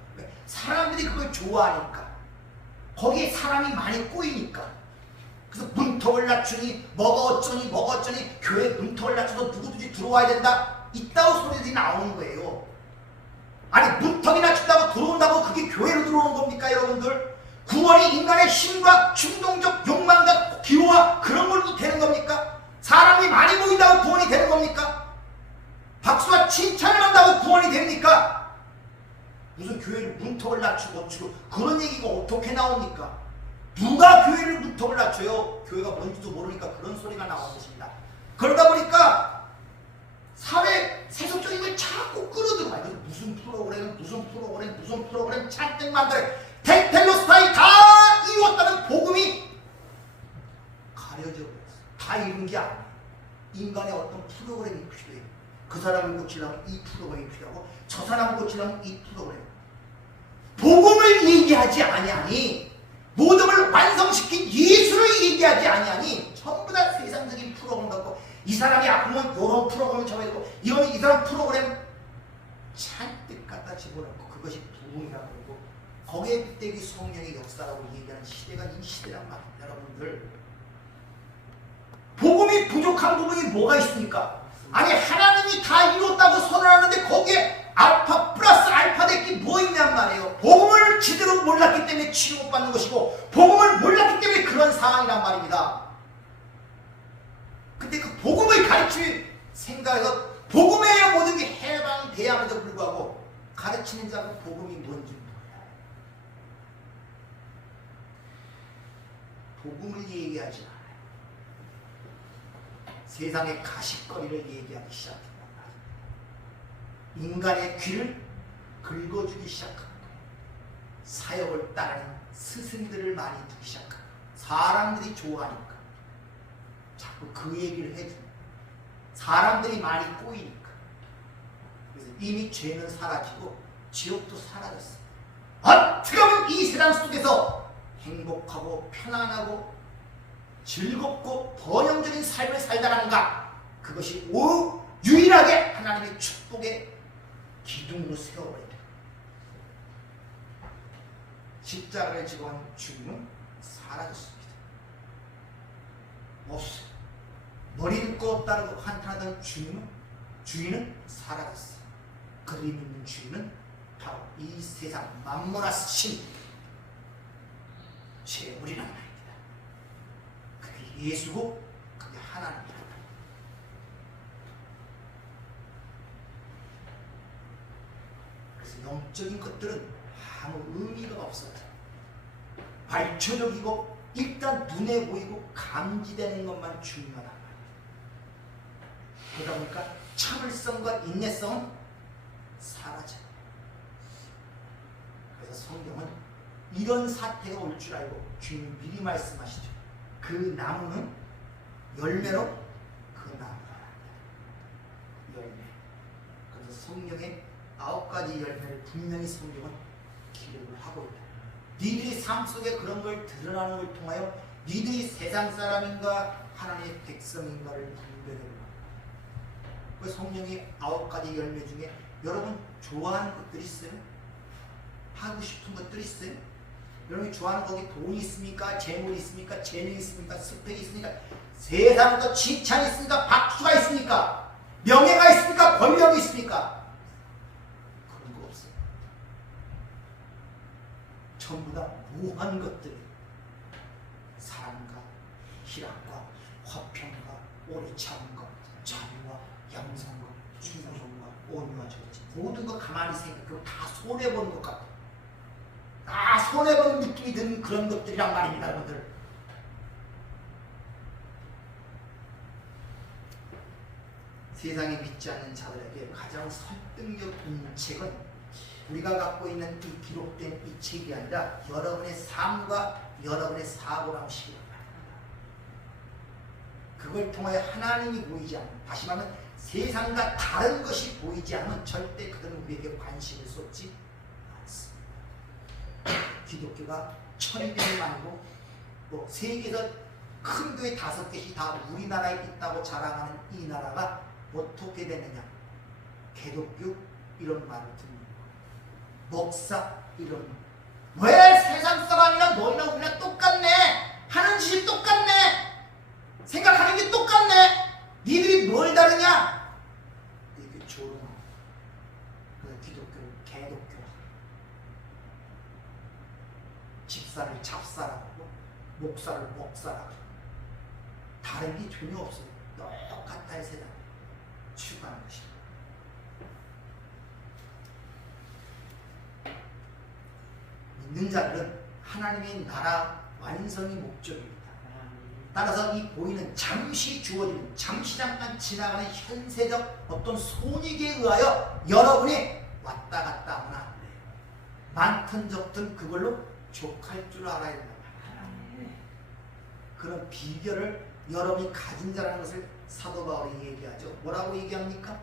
사람들이 그걸 좋아하니까, 거기에 사람이 많이 꼬이니까. 그래서 문턱을 낮추니 뭐가 어쩌니 교회 문턱을 낮춰서 누구든지 들어와야 된다, 이따위 소리들이 나오는 거예요. 아니 문턱이 낮춘다고 들어온다고 그게 교회로 들어오는 겁니까 여러분들? 구원이 인간의 힘과 충동적 욕망과 기호와 그런 걸로 되는 겁니까? 사람이 많이 모인다고 구원이 되는 겁니까? 박수와 칭찬을 한다고 구원이 됩니까? 무슨 교회를 문턱을 낮추고 그런 얘기가 어떻게 나옵니까? 누가 교회를 문턱을 낮춰요? 교회가 뭔지도 모르니까 그런 소리가 나오는 것입니다. 그러다 보니까 사회 세속적인 걸 자꾸 끌어들어가요. 무슨 프로그램 잔뜩 만들어요. 텔로스타이 다 이루었다는 복음이 가려져 버렸어요. 다 이룬 게 아니에요. 인간의 어떤 프로그램이 필요해요. 그 사람을 고치려면 이 프로그램이 필요하고 저 사람을 고치려면 이 프로그램. 복음을 얘기하지 아니하니, 모든 완성시킨 예수를 얘기하지 아니하니 전부 다 세상적인 프로그램 갖고, 이 사람이 아프면 이런 프로그램을 잡아야 되고 이 사람 프로그램 잔뜩 갖다 집어넣고 그것이 복음이라고 그러고 거기에 빗대기 성령의 역사라고 얘기하는 시대가 이 시대란 말입니다. 여러분들, 복음이 부족한 부분이 뭐가 있습니까? 아니 하나님이 다 이뤘다고 선언하는데 거기에 알파 플러스 알파 됐기 뭐 있냔 말이에요. 복음을 제대로 몰랐기 때문에 치료받는 것이고 복음을 몰랐기 때문에 그런 상황이란 말입니다. 근데 그 복음을 가르칠 생각에서 복음의 모든 게 해방돼야함에도 불구하고 가르치는 자가 복음이 뭔지 몰라요. 복음을 얘기하지 않아요. 세상의 가십거리를 얘기하기 시작합니다. 인간의 귀를 긁어주기 시작한 거예요. 사역을 따르는 스승들을 많이 두기 시작한 거예요. 사람들이 좋아하니까 자꾸 그 얘기를 해줍니다. 사람들이 많이 꼬이니까. 그래서 이미 죄는 사라지고 지옥도 사라졌어요. 어떻게 하면 이 세상 속에서 행복하고 편안하고 즐겁고 번영적인 삶을 살다라는가, 그것이 유일하게 하나님의 축복의 기둥으로 세워버려야 돼요. 십자가를 지고 한 주님은 사라졌습니다. 없어요. 머리를 꺾었다고 한탄하던 주님은 주인은 사라졌어요. 그림 있는 주인은 바로 이 세상 만문화 신 재물이란 말입니다. 그게 예수고 그게 하나님이다. 그래서 영적인 것들은 아무 의미가 없어요. 발초적이고 일단 눈에 보이고 감지되는 것만 중요하단 말이에요. 그러다 보니까 참을성과 인내성은 사라져요. 그래서 성경은 이런 사태가 올 줄 알고 주님 미리 말씀하시죠. 그 나무는 열매로 그 나무가 열매. 그래서 성경에 9가지 열매를 분명히 성경은 기록을 하고 있다. 니들이 삶 속에 그런 걸 드러나는 걸 통하여 니들이 세상 사람인가 하나님의 백성인가를 분별해 보라. 그 성령의 9가지 열매 중에 여러분 좋아하는 것들이 있어요? 하고 싶은 것들이 있어요? 여러분이 좋아하는 거기 돈이 있습니까? 재물이 있습니까? 재능이 있습니까? 스펙이 있습니까? 세상부터 칭찬이 있습니까? 박수가 있습니까? 명예가 있습니까? 권력이 있습니까? 그런 거 없어요. 전부 다 무한 것들이 사랑과 희락과 화평과 오래 참음과 자비와 양성과 충성과 온유와 절제 모든 거 가만히 생각하고 다 손해보는 것 같아. 다 손해보는 느낌이 드는 그런 것들이란 말입니다. 여러분들. 세상에 믿지 않는 자들에게 가장 설득력 있는 책은 우리가 갖고 있는 이 기록된 이 책이 아니라 여러분의 삶과 여러분의 사고랑 시기란 말입니다. 그걸 통하여 하나님이 보이지 않는, 다시 말하면 세상과 다른 것이 보이지 않으면 절대 그들은 우리에게 관심을 쏟지 않습니다. 기독교가 1200년 아니고 뭐 세계에서 큰 교회 5개씩 다 우리나라에 있다고 자랑하는 이 나라가 어떻게 되느냐? 개독교 이런 말을 듣는 목사 이런 왜 세상 사람이랑 너희랑 우리랑 똑같네, 하는 짓이 똑같네, 생각하는 게 똑같네, 니들이 뭘 다르냐? 이렇게 조롱하고 그 기독교를 개독교, 집사를 잡사라고 목사를 목사라고 다른 게 전혀 없어요. 똑같다 이 세상 추구하는 것입니다. 믿는 자들은 하나님의 나라 완성이 목적입니다. 따라서 이 보이는 잠시 주어지는, 잠시 잠깐 지나가는 현세적 어떤 손익에 의하여 여러분이 왔다 갔다 하면 안 돼요. 많든 적든 그걸로 족할 줄 알아야 된다. 그런 비결을 여러분이 가진 자라는 것을 사도 바울이 얘기하죠. 뭐라고 얘기합니까?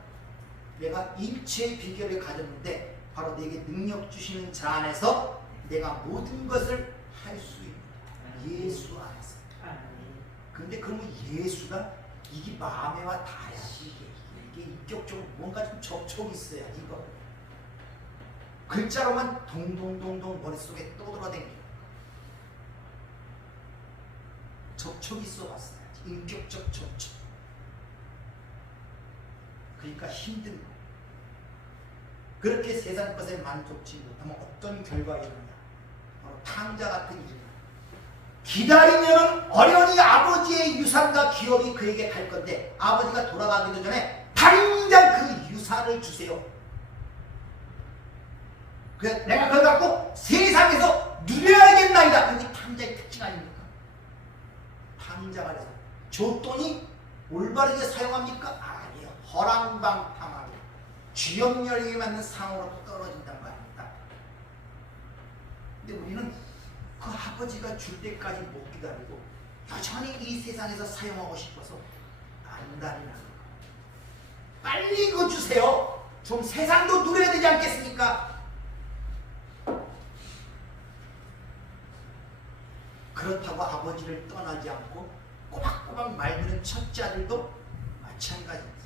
내가 일체의 비결을 가졌는데 바로 내게 능력 주시는 자 안에서 내가 모든 것을 할 수 있는 예수 안에서. 근데 그러면 예수가 이게 마음에 와 닿아야지. 이게 인격적으로 뭔가 좀 접촉이 있어야지. 이거 글자로만 동동동동 머릿속에 떠돌아다니고 접촉이 있어 왔어야지. 인격적 접촉. 그러니까 힘든 거. 그렇게 세상 것에 만족지 못하면 어떤 결과가 일어나냐? 바로 탕자 같은 일이 일어나. 기다리면 어련히 아버지의 유산과 기업이 그에게 갈 건데 아버지가 돌아가기도 전에 당장 그 유산을 주세요. 그래서 내가 그걸 갖고 세상에서 누려야겠나이다. 그게 탕자의 특징 아닙니까? 탕자가 돼서 줬더니 올바르게 사용합니까? 아니에요. 허랑방탕하게 쥐염열에 맞는 상으로 떨어진단 말입니다. 근데 우리는 그 아버지가 줄 때까지 못 기다리고 여전히 이 세상에서 사용하고 싶어서 안달이 나는 거예요. 빨리 이거 주세요. 좀 세상도 누려야 되지 않겠습니까? 그렇다고 아버지를 떠나지 않고 꼬박꼬박 말드는 첫째 아들도 마찬가지입니다.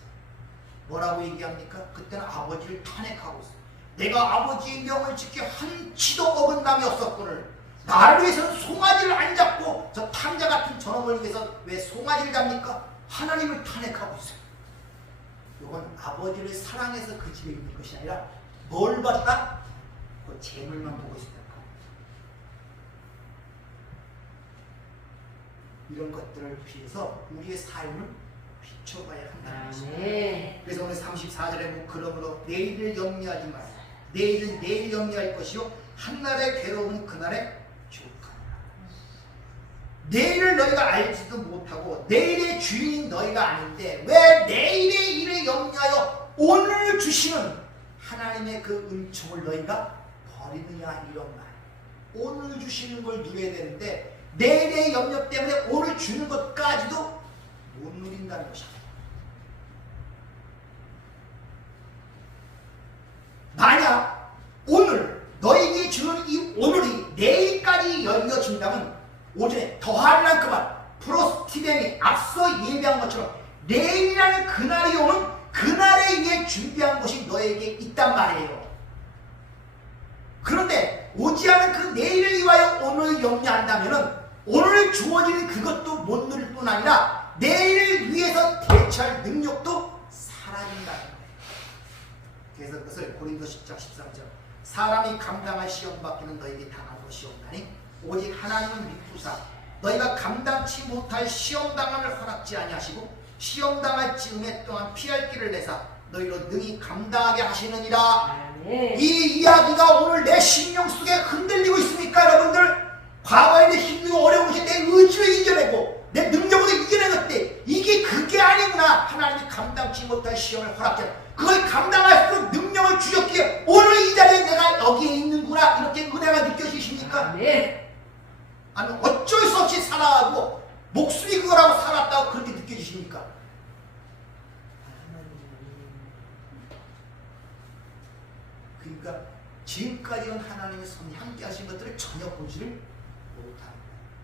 뭐라고 얘기합니까? 그때는 아버지를 탄핵하고 있어요. 내가 아버지의 명을 지켜 한치도 어긋남이 없었거늘 나를 위해서는 송아지를 안 잡고 저 탕자 같은 저놈을 위해서 왜 송아지를 잡니까? 하나님을 탄핵하고 있어요. 이건 아버지를 사랑해서 그 집에 있는 것이 아니라 뭘 봤다? 그 재물만 보고 있었다. 이런 것들을 비해서 우리의 삶을 비춰봐야 한다는 것입니다. 그래서 오늘 34절에 뭐 그러므로 내일을 염려하지 마라. 내일은 내일 염려할 것이요 한날의 괴로움은 그날의 족하니라. 내일을 너희가 알지도 못하고 내일의 주인인 너희가 아닌데 왜 내일의 일을 염려하여 오늘 주시는 하나님의 그 은총을 너희가 버리느냐 이런 말. 오늘 주시는 걸 누려야 되는데 내일의 염려 때문에 오늘 주는 것까지도 못 누린다는 것입니다. 만약 오늘 너에게 주는 이 오늘이 내일까지 열려진다면 오전에 더하리란 그 말 프로스티벤이 앞서 예배한 것처럼 내일이라는 그날이 오는 그날에 위해 준비한 것이 너에게 있단 말이에요. 그런데 오지 않은 그 내일을 위하여 오늘 염려한다면 오늘 주어지는 그것도 못 누릴 뿐 아니라 내일을 위해서 대처할 능력도 사라진다는 거예요. 그래서 그것을 고린도 10장 13절 사람이 감당할 시험 받기는 너에게 당한 것이 없나니 오직 하나님을 믿고사 너희가 감당치 못할 시험 당함을 허락지 아니하시고 시험 당할 즈음에 또한 피할 길을 내사 너희로 능히 감당하게 하시느니라. 이 이야기가 오늘 내 심령 속에 흔들리고 있습니까 여러분들? 과거에 내 힘들고 어려운 것이 내 의지로 이겨내고 내 능력으로 이겨낸 것들 이게 그게 아니구나. 하나님이 감당치 못할 시험을 허락해 그걸 감당할수록 능력을 주셨기에 오늘 이 자리에 내가 여기에 있는구나 이렇게 은혜가 느껴지십니까? 아니면 어쩔 수 없이 살아가고 목숨이 그거라고 살았다고 그렇게 느껴지십니까? 그러니까 지금까지는 하나님의 손이 함께 하신 것들을 전혀 보지를 못합니다.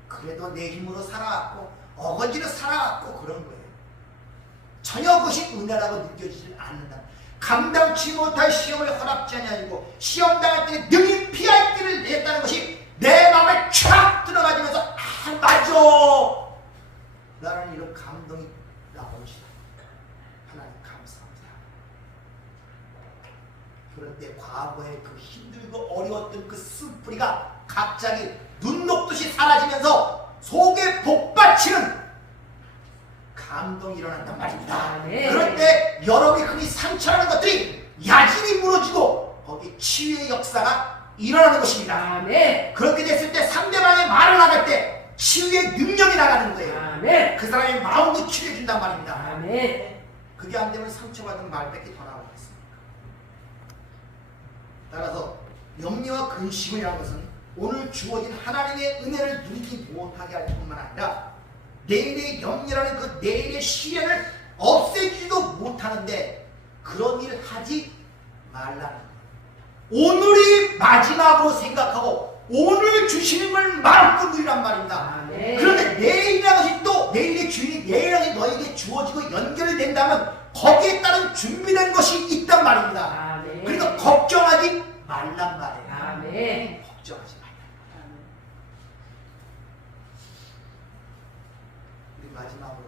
그래도 내 힘으로 살아왔고 어거지로 살아왔고 그런 거예요. 전혀 그것이 은혜라고 느껴지지 않는다. 감당치 못할 시험을 허락지 아니하고 시험 당할 때 능히 피할 길을 냈다는 것이 내 마음에 촥 들어가지면서 아 맞아 나는 이런 감동이 나옵니다. 하나님 감사합니다. 그럴 때 과거의 그 힘들고 어려웠던 그 쓴뿌리가 갑자기 눈 녹듯이 사라지면서 속에 복받치는 감동이 일어난단 말입니다. 그럴 때 여러분이 흔히 상처하는 것들이 야진이 무너지고 거기에 치유의 역사가 일어나는 것입니다. 그렇게 됐을 때 상대방의 말을 나갈 때 치유의 능력이 나가는 거예요. 그 사람의 마음도 치유해준단 말입니다. 그게 안 되면 상처받은 말밖에 더 나오겠습니까? 따라서 염려와 근심이라는 것은 오늘 주어진 하나님의 은혜를 누리지 못하게 할 뿐만 아니라 내일의 염려라는 그 내일의 시련을 없애지도 못하는데 그런 일을 하지 말라는 거예요. 오늘이 마지막으로 생각하고 오늘 주시는 걸 마음껏 누리란 말입니다. 그런데 내일이라는 것이 또 내일의 주인이 내일이라는 것이 너에게 주어지고 연결이 된다면 거기에 따른 준비된 것이 있단 말입니다. 그러니까 걱정하지 말란 말이에요. 걱정하지 말라. 우리 마지막으로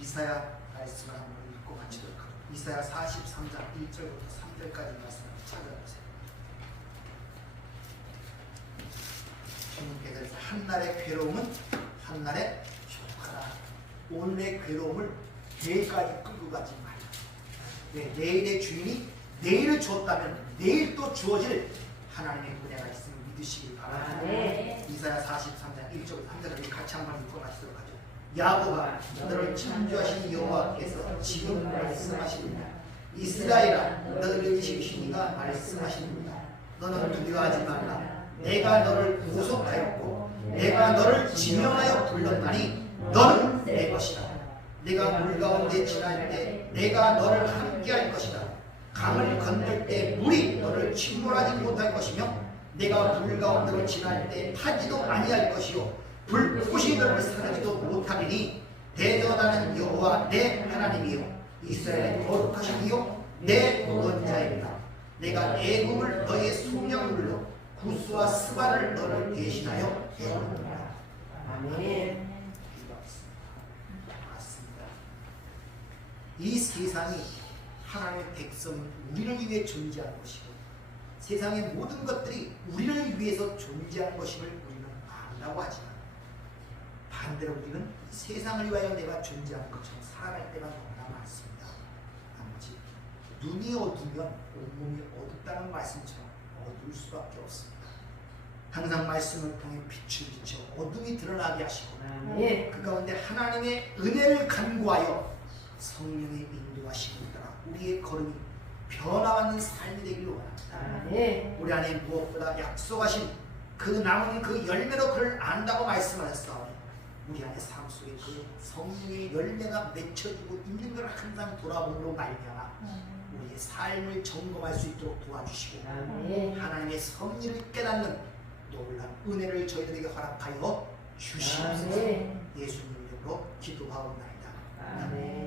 이사야 말씀을 한번 읽고 마치도록 하겠습니다. 이사야 43장 1절부터 3절까지 말씀을 찾아보세요. 주님께서 한날의 괴로움은 한날의 족하다. 오늘의 괴로움을 내일까지 끌고 가지 말라. 네, 내일의 주인이 내일을 줬다면 내일 또 주어질 하나님의 은혜가 있음을 믿으시기 바랍니다. 이사야 43장 1절 3절을 같이 한번 읽고 마치도록 하죠. 야곱아 너를 창조하신 여호와께서 지금 말씀하십니다. 이스라엘아 너를 지으신 이가 말씀하십니다. 너는 두려워하지 말라. 내가 너를 구속하였고 내가 너를 지명하여 불렀나니 너는 내 것이다. 내가 물 가운데 지날 때 내가 너를 함께할 것이다. 강을 건널 때 물이 너를 침몰하지 못할 것이며 내가 물 가운데로 지날 때 타지도 아니할 것이요 불꽃이 너를 사르지도 못하리니 대전하는 여호와 내 하나님이요 이스라엘의 거룩하신 이요 내 구원자입니다. 내가 애굽을 너의 소명물로 구스와 스바를 너를 대신하여 주었노라. 아멘. 맞습니다. 이 세상이 하나님의 백성인 우리를 위해 존재하는 것이고 세상의 모든 것들이 우리를 위해서 존재하는 것임을 우리는 안다고 하지만 반대로 우리는 세상을 위하여 내가 존재하는 것처럼 살아갈 때가 너무나 많습니다. 나머지 눈이 어두면 온몸이 어둡다는 말씀처럼 어두울 수밖에 없습니다. 항상 말씀을 통해 빛을 비춰 어둠이 드러나게 하시고 아멘. 그 가운데 하나님의 은혜를 간구하여 성령의 인도하심을 따라 우리의 걸음이 변화받는 삶이 되기를 원합니다. 아멘. 우리 안에 무엇보다 약속하신 그 남은 그 열매로 그를 안다고 말씀하셨사오니 우리 안에 삶 속에 그 성령의 열매가 맺혀지고 있는 걸 항상 돌아봄으로 말미암아 우리의 삶을 점검할 수 있도록 도와주시고 아멘. 하나님의 섭리를 깨닫는 놀라운 은혜를 저희들에게 허락하여 주시옵소서. 아멘. 예수님 이름으로 기도하옵나이다. 아멘.